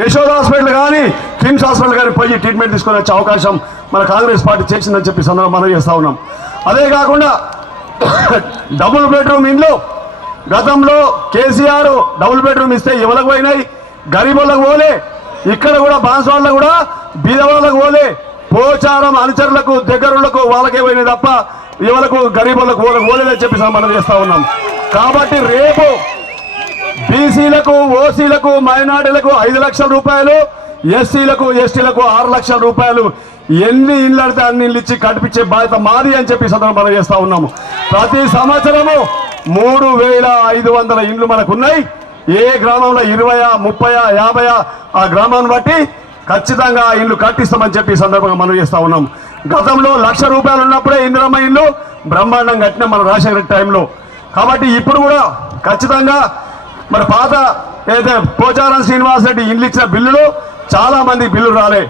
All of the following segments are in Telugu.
యశోద హాస్పిటల్ కానీ కిమ్స్ హాస్పిటల్ కానీ పోయి ట్రీట్మెంట్ తీసుకొని వచ్చే అవకాశం మన కాంగ్రెస్ పార్టీ చేసిందని చెప్పి సందర్భంగా మనం చేస్తూ ఉన్నాం. అదే కాకుండా డబుల్ బెడ్రూమ్ ఇండ్లు గతంలో కేసీఆర్ డబుల్ బెడ్రూమ్ ఇస్తే ఎవరికి పోయినాయి, గరీబులకు పోలే. ఇక్కడ కూడా బాన్స్వాడలో కూడా బీదవాళ్ళకు పోలే, పోచారం అనుచరులకు దగ్గరులకు వాళ్ళకే పోయినాయి తప్ప ఎవరికి గరీబులకు పోలేదని చెప్పి మనం చేస్తూ ఉన్నాం. కాబట్టి రేపు బీసీలకు, ఓసీలకు, మైనార్టీలకు 5 లక్షల రూపాయలు, ఎస్సీలకు, ఎస్టీలకు 6 లక్షల రూపాయలు, ఎన్ని ఇళ్ళు అడితే అన్ని ఇళ్ళు ఇచ్చి కట్టించే బాధ్యత మాది అని చెప్పి సందర్భంగా మనం చేస్తూ ఉన్నాము. ప్రతి సంవత్సరము 3500 ఇండ్లు మనకు ఉన్నాయి. ఏ గ్రామంలో 20, 30, 50 ఆ గ్రామాన్ని బట్టి ఖచ్చితంగా ఆ ఇల్లు కట్టిస్తామని చెప్పి సందర్భంగా మనం చేస్తూ ఉన్నాం. గతంలో 1 లక్ష రూపాయలు ఉన్నప్పుడే ఇందిరమ్మ ఇల్లు బ్రహ్మాండం కట్టిన మన రాజశేఖర టైంలో. కాబట్టి ఇప్పుడు కూడా ఖచ్చితంగా మరి పాత ఏదైతే పోచారం శ్రీనివాసరెడ్డి ఇండ్లు ఇచ్చిన బిల్లులు చాలా మంది బిల్లు రాలే.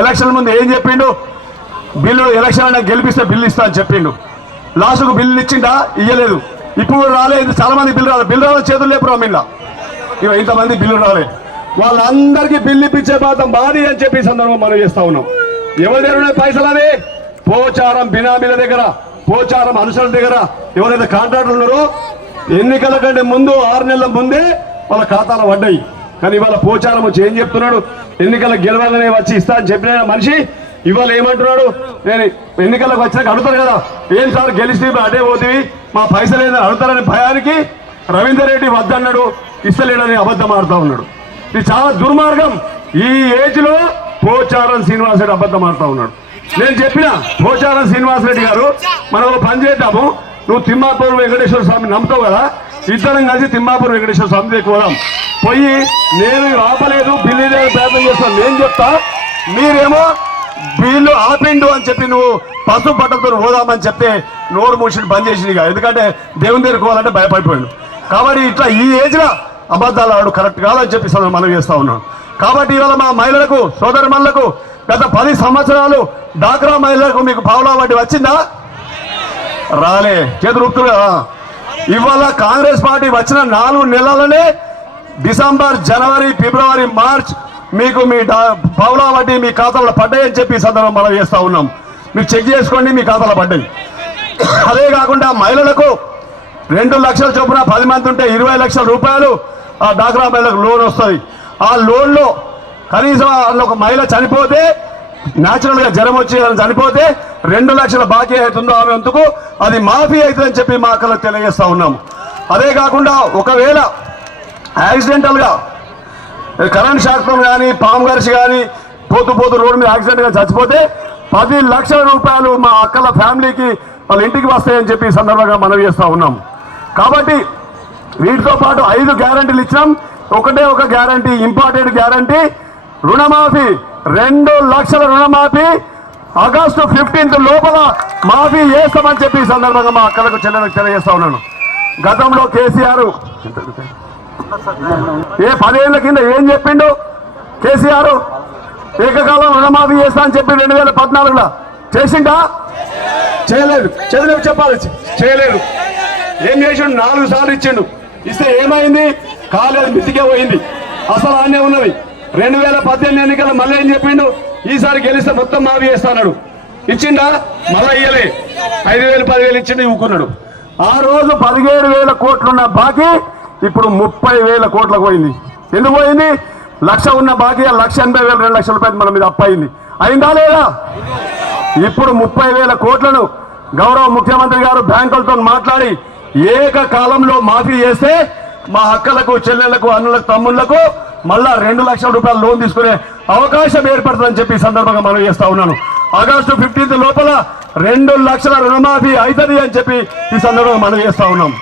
ఎలక్షన్ ముందు ఏం చెప్పిండు, బిల్లు ఎలక్షన్ అయినా గెలిపిస్తే బిల్లు ఇస్తా అని చెప్పిండు. లాస్ట్కు బిల్లు ఇచ్చిండా, ఇయ్యలేదు. ఇప్పుడు రాలేదు, చాలా మంది బిల్లు రాలేదు. బిల్లు రాలేదు, చేతులు లేపు రమ్మిందా ఇక ఇంతమంది బిల్లు రాలే. వాళ్ళందరికీ బిల్లు ఇప్పించే బాధ మాది అని చెప్పి సందర్భం మనం చేస్తా ఉన్నాం. ఎవరి దగ్గర పైసలు అవి పోచారం బినామీల దగ్గర, పోచారం అనుసరుల దగ్గర ఎవరైతే కాంట్రాక్టర్లు ఉన్నారో ఎన్నికల కంటే ముందు 6 నెలల ముందే వాళ్ళ ఖాతాలో పడ్డాయి. కానీ ఇవాళ పోచారం వచ్చి ఏం చెప్తున్నాడు, ఎన్నికల గెలవాలనే వచ్చి ఇస్తా అని చెప్పిన మనిషి ఇవాళ ఏమంటున్నాడు, నేను ఎన్నికలకు వచ్చినాక అడుగుతారు కదా, ఏం సార్ గెలిస్తే అటే పోతేవి మా పైసలు ఏదైనా అడుగుతారనే భయానికి రవీందర్ రెడ్డి వద్దన్నాడు, ఇస్తలేడని అబద్ధం ఆడుతూ ఉన్నాడు. ఇది చాలా దుర్మార్గం. ఈ ఏజ్ లో పోచారం శ్రీనివాసరెడ్డి అబద్ధం ఆడుతూ ఉన్నాడు. నేను చెప్పిన పోచారం శ్రీనివాసరెడ్డి గారు, మనం పని చేద్దాము, నువ్వు తిమ్మాపూర్ వెంకటేశ్వర స్వామి నమ్ముతావు కదా, ఇద్దరం కలిసి తిమ్మాపూర్ వెంకటేశ్వర స్వామి దగ్గరికి పోదాం. పోయి నేను ఆపలేదు, బిల్లు ప్రయత్నం చేస్తాను నేను చెప్తా, మీరేమో బిల్లు ఆపిండు అని చెప్పి నువ్వు పసుపు బట్టలతో పోదామని చెప్తే నోరు మూసి బంద్ చేసింది. ఎందుకంటే దేవుని దగ్గరికి పోవాలంటే భయపడిపోయాడు. కాబట్టి ఇట్లా ఈ ఏజ్లో అబద్ధాలు ఆడు కరెక్ట్ కాదని చెప్పి మనం చేస్తూ ఉన్నాం. కాబట్టి ఇవాళ మా మహిళలకు, సోదరుమణులకు గత 10 సంవత్సరాలు డాక్రా మహిళలకు మీకు పావులా వడ్డీ వచ్చిందా? రాలే, చేతులు ఊపుతురు కదా. ఇవాళ కాంగ్రెస్ పార్టీ వచ్చిన 4 నెలలనే డిసెంబర్, జనవరి, ఫిబ్రవరి, మార్చ్ మీకు మీ పావులా వడ్డీ మీ ఖాతాలో పడ్డాయని చెప్పి సందర్భం మనం చేస్తూ ఉన్నాం. మీరు చెక్ చేసుకోండి, మీ ఖాతాలో పడ్డాయి. అదే కాకుండా మహిళలకు 2 లక్షల చొప్పున 10 మంది ఉంటే 20 లక్షల రూపాయలు ఆ డాక్రా మహిళలకు లోన్ వస్తుంది. ఆ లోన్లో కనీసం ఒక మహిళ చనిపోతే, న్యాచురల్గా జ్వరం వచ్చి చనిపోతే 2 లక్షల బాకీ అవుతుందో ఆమె అందుకు అది మాఫీ అవుతుందని చెప్పి మా అక్కలకు తెలియజేస్తూ ఉన్నాము. అదే కాకుండా ఒకవేళ యాక్సిడెంటల్గా కరెంట్ షాక్తో కానీ, పాము గరిచి కానీ పోతూ రోడ్డు మీద యాక్సిడెంట్గా చచ్చిపోతే 10 లక్షల రూపాయలు మా అక్కల ఫ్యామిలీకి వాళ్ళ ఇంటికి వస్తాయని చెప్పి సందర్భంగా మనవి చేస్తూ ఉన్నాం. కాబట్టి వీటితో పాటు 5 గ్యారంటీలు ఇచ్చినాం. ఒకటే ఒక గ్యారంటీ, ఇంపార్టెంట్ గ్యారంటీ, రుణమాఫీ 2 లక్షల రుణమాఫీ ఆగస్టు 15 లోపల మాఫీ చేస్తామని చెప్పి సందర్భంగా మా అక్కలకు చెల్లెలకు తెలియజేస్తా ఉన్నాను. గతంలో కేసీఆర్ 10 ఏళ్ల కింద ఏం చెప్పిండు కేసీఆర్, ఏకకాలం రుణమాఫీ చేస్తా అని చెప్పి 2014లో చేసిండా? చేయలేదు. చదివి చెప్పాలి, చేయలేదు. ఏం చేసిండు? 4 సార్లు ఇచ్చిండు. ఇస్తే ఏమైంది? కాలేదు, మితికే పోయింది. అసలు ఆనే ఉన్నవి. 2018 ఎన్నికల్లో మళ్ళీ ఏం చెప్పిండు, ఈసారి గెలిస్తే మొత్తం మాఫీ చేస్తాడు. ఇచ్చిండా? మళ్ళీ ఇయ్యలే. 5,000, 10,000 ఇచ్చిండు, ఇవ్వుకున్నాడు. ఆ రోజు 17,000 కోట్లున్న బాకీ ఇప్పుడు 30,000 కోట్లకు పోయింది. ఎందుకు పోయింది? 1,00,000 ఉన్న బాకీ 1,80,000, 2 లక్షల రూపాయలు మన మీద అప్పయింది. అయిందా లేదా? ఇప్పుడు 30,000 కోట్లను గౌరవ ముఖ్యమంత్రి గారు బ్యాంకులతో మాట్లాడి ఏకకాలంలో మాఫీ చేస్తే మా అక్కలకు, చెల్లెళ్లకు, అన్నులకు, తమ్ముళ్లకు మళ్ళా 2 లక్షల రూపాయలు లోన్ తీసుకునే అవకాశం ఏర్పడుతుందని చెప్పి ఈ సందర్భంగా మనం చేస్తా ఉన్నాను. ఆగస్టు 15 లోపల 2 లక్షల రుణమాఫీ అవుతుంది అని చెప్పి ఈ సందర్భంగా మనం చేస్తా ఉన్నాం.